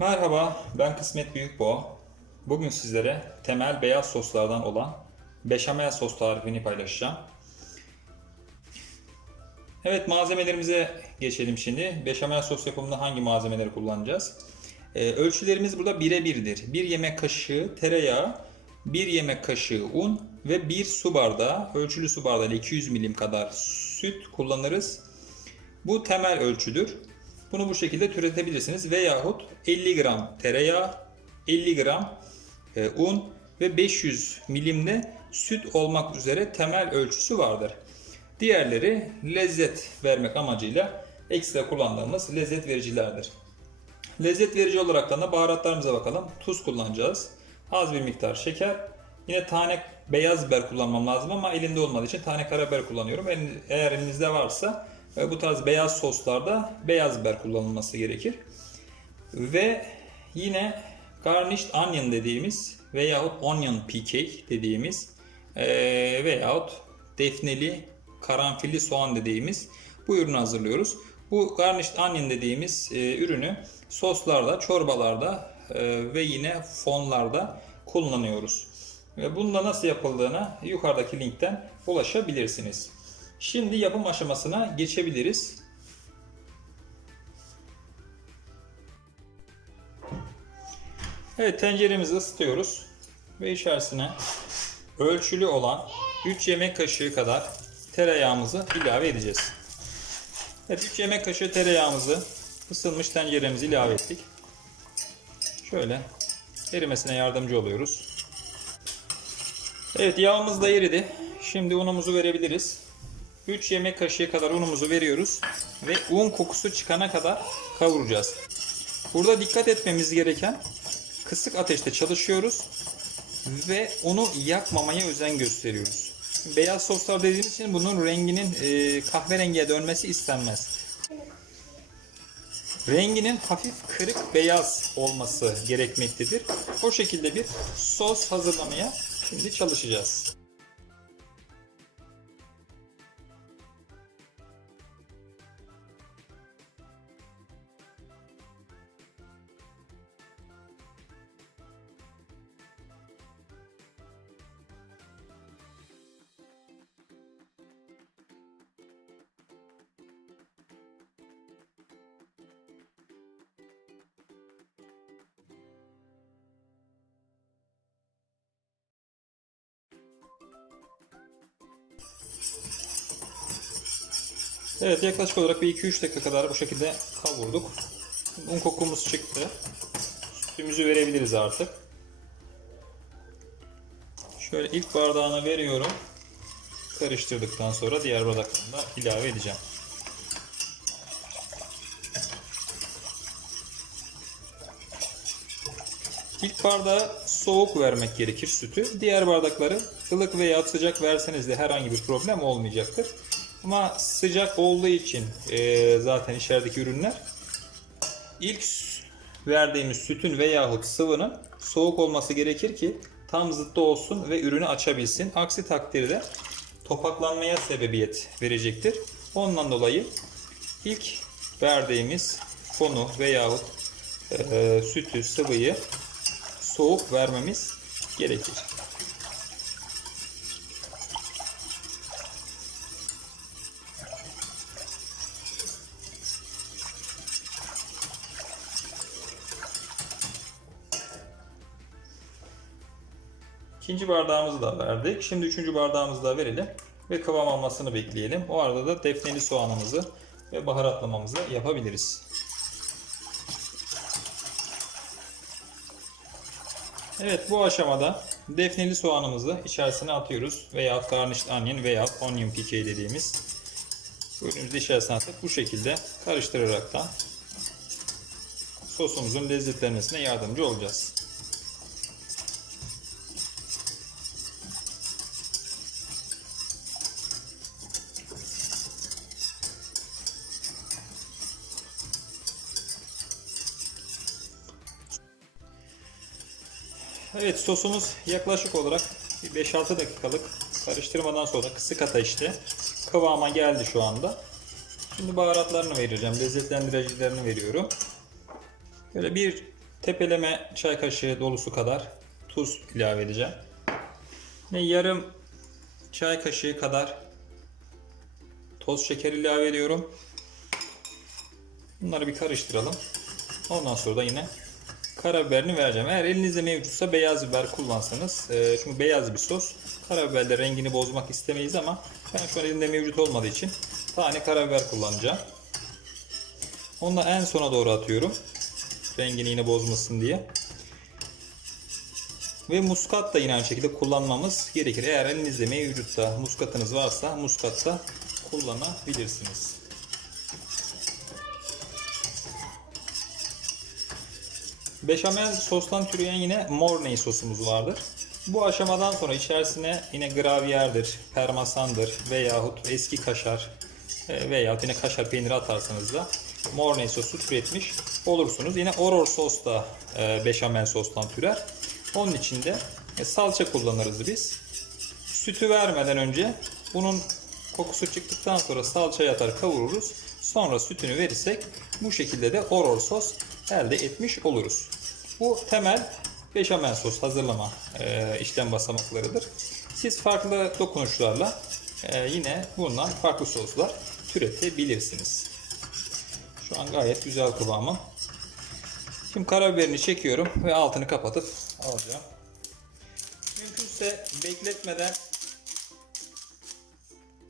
Merhaba, ben Kısmet Büyükboğa. Bugün sizlere temel beyaz soslardan olan beşamel sos tarifini paylaşacağım. Evet, malzemelerimize geçelim şimdi. Beşamel sos yapımında hangi malzemeleri kullanacağız? Ee, ölçülerimiz burada birebirdir. 1 yemek kaşığı tereyağı, 1 yemek kaşığı un ve 1 su bardağı, ölçülü su bardağı ile 200 milim kadar süt kullanırız. Bu temel ölçüdür. Bunu bu şekilde türetebilirsiniz. Veyahut 50 gram tereyağı, 50 gram e, un ve 500 milimde süt olmak üzere temel ölçüsü vardır. Diğerleri lezzet vermek amacıyla ekstra kullandığımız lezzet vericilerdir. Lezzet verici olarak da baharatlarımıza bakalım. Tuz kullanacağız. Az bir miktar şeker. Yine tane beyaz biber kullanmam lazım ama elimde olmadığı için tane karabiber kullanıyorum. Eğer elinizde varsa bu tarz beyaz soslarda beyaz biber kullanılması gerekir. Ve yine garnished onion dediğimiz veyahut onion PK dediğimiz e, veyahut defneli karanfilli soğan dediğimiz bu ürünü hazırlıyoruz. Bu garnished onion dediğimiz e, ürünü soslarda, çorbalarda e, ve yine fonlarda kullanıyoruz. Ve bunda nasıl yapıldığına yukarıdaki linkten ulaşabilirsiniz. Şimdi yapım aşamasına geçebiliriz. Evet tenceremizi ısıtıyoruz ve içerisine ölçülü olan 3 yemek kaşığı kadar tereyağımızı ilave edeceğiz. Evet 3 yemek kaşığı tereyağımızı ısınmış tenceremize ilave ettik. Şöyle erimesine yardımcı oluyoruz. Evet yağımız da eridi. Şimdi unumuzu verebiliriz. 3 yemek kaşığı kadar unumuzu veriyoruz ve un kokusu çıkana kadar kavuracağız. Burada dikkat etmemiz gereken kısık ateşte çalışıyoruz ve unu yakmamaya özen gösteriyoruz. Beyaz soslar dediğimiz için bunun renginin e, kahverengiye dönmesi istenmez. Renginin hafif kırık beyaz olması gerekmektedir. O şekilde bir sos hazırlamaya şimdi çalışacağız. Evet yaklaşık olarak bir 2-3 dakika kadar bu şekilde kavurduk. Un kokumuz çıktı. Sütümüzü verebiliriz artık. Şöyle ilk bardağına veriyorum. Karıştırdıktan sonra diğer bardaklarını da ilave edeceğim. İlk bardağı soğuk vermek gerekir sütü. Diğer bardakları ılık veya sıcak verseniz de herhangi bir problem olmayacaktır. Ama sıcak olduğu için e, zaten içerideki ürünler ilk verdiğimiz sütün veyahut sıvının soğuk olması gerekir ki tam zıttı olsun ve ürünü açabilsin. Aksi takdirde topaklanmaya sebebiyet verecektir. Ondan dolayı ilk verdiğimiz fonu veyahut e, sütü, sıvıyı soğuk vermemiz gerekir. İkinci bardağımızı da verdik. Şimdi üçüncü bardağımızı da verelim ve kıvam almasını bekleyelim. O arada da defneli soğanımızı ve baharatlamamızı yapabiliriz. Evet bu aşamada defneli soğanımızı içerisine atıyoruz veya garnished onion veya onion PK dediğimiz ürünümüzü içerisine atıp bu şekilde karıştıraraktan sosumuzun lezzetlenmesine yardımcı olacağız. Evet sosumuz yaklaşık olarak 5-6 dakikalık karıştırmadan sonra kısık ateşte kıvama geldi şu anda. Şimdi baharatlarını vereceğim. Lezzetlendiricilerini veriyorum. Böyle bir tepeleme çay kaşığı dolusu kadar tuz ilave edeceğim. Ve yarım çay kaşığı kadar toz şeker ilave ediyorum. Bunları bir karıştıralım. Ondan sonra da yine karabiberini vereceğim. Eğer elinizde mevcutsa beyaz biber kullansanız. e, çünkü beyaz bir sos. Karabiberle rengini bozmak istemeyiz ama ben şu an elimde mevcut olmadığı için tane karabiber kullanacağım. Onu da en sona doğru atıyorum. Rengini yine bozmasın diye. Ve muskat da yine aynı şekilde kullanmamız gerekir. Eğer elinizde mevcutta muskatınız varsa muskat da kullanabilirsiniz. Beşamel sostan türeyen yine Mornay sosumuz vardır. Bu aşamadan sonra içerisine yine gravyerdir, parmesandır veyahut eski kaşar e, veyahut yine kaşar peyniri atarsanız da Mornay sosu türetmiş olursunuz. Yine Oror sos da e, beşamel sostan türer. Onun için de e, salça kullanırız biz. Sütü vermeden önce bunun kokusu çıktıktan sonra salçaya atar kavururuz. Sonra sütünü verirsek bu şekilde de Oror sos elde etmiş oluruz. Bu temel beşamel sos hazırlama e, işlem basamaklarıdır. Siz farklı dokunuşlarla e, yine bundan farklı soslar türetebilirsiniz. Şu an gayet güzel kıvamı. Şimdi karabiberini çekiyorum ve altını kapatıp alacağım. Mümkünse bekletmeden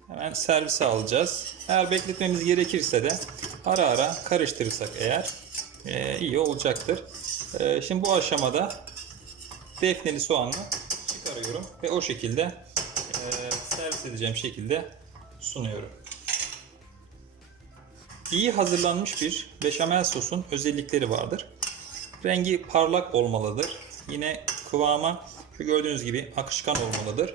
hemen servise alacağız. Eğer bekletmemiz gerekirse de ara ara karıştırırsak eğer e, iyi olacaktır. E, şimdi bu aşamada defneli soğanı çıkarıyorum ve o şekilde e, servis edeceğim şekilde sunuyorum. İyi hazırlanmış bir beşamel sosun özellikleri vardır. Rengi parlak olmalıdır. Yine kıvamı şu gördüğünüz gibi akışkan olmalıdır.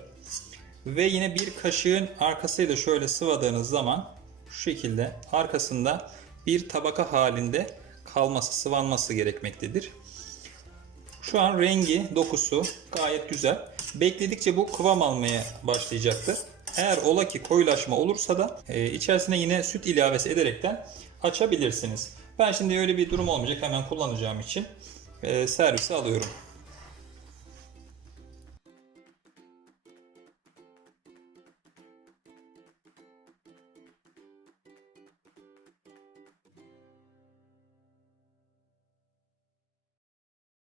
Ve yine bir kaşığın arkasıyla şöyle sıvadığınız zaman şu şekilde arkasında bir tabaka halinde kalması, sıvanması gerekmektedir. Şu an rengi, dokusu gayet güzel. Bekledikçe bu kıvam almaya başlayacaktır. Eğer ola ki koyulaşma olursa da e, içerisine yine süt ilavesi ederekten açabilirsiniz. Ben şimdi öyle bir durum olmayacak hemen kullanacağım için e, servise alıyorum.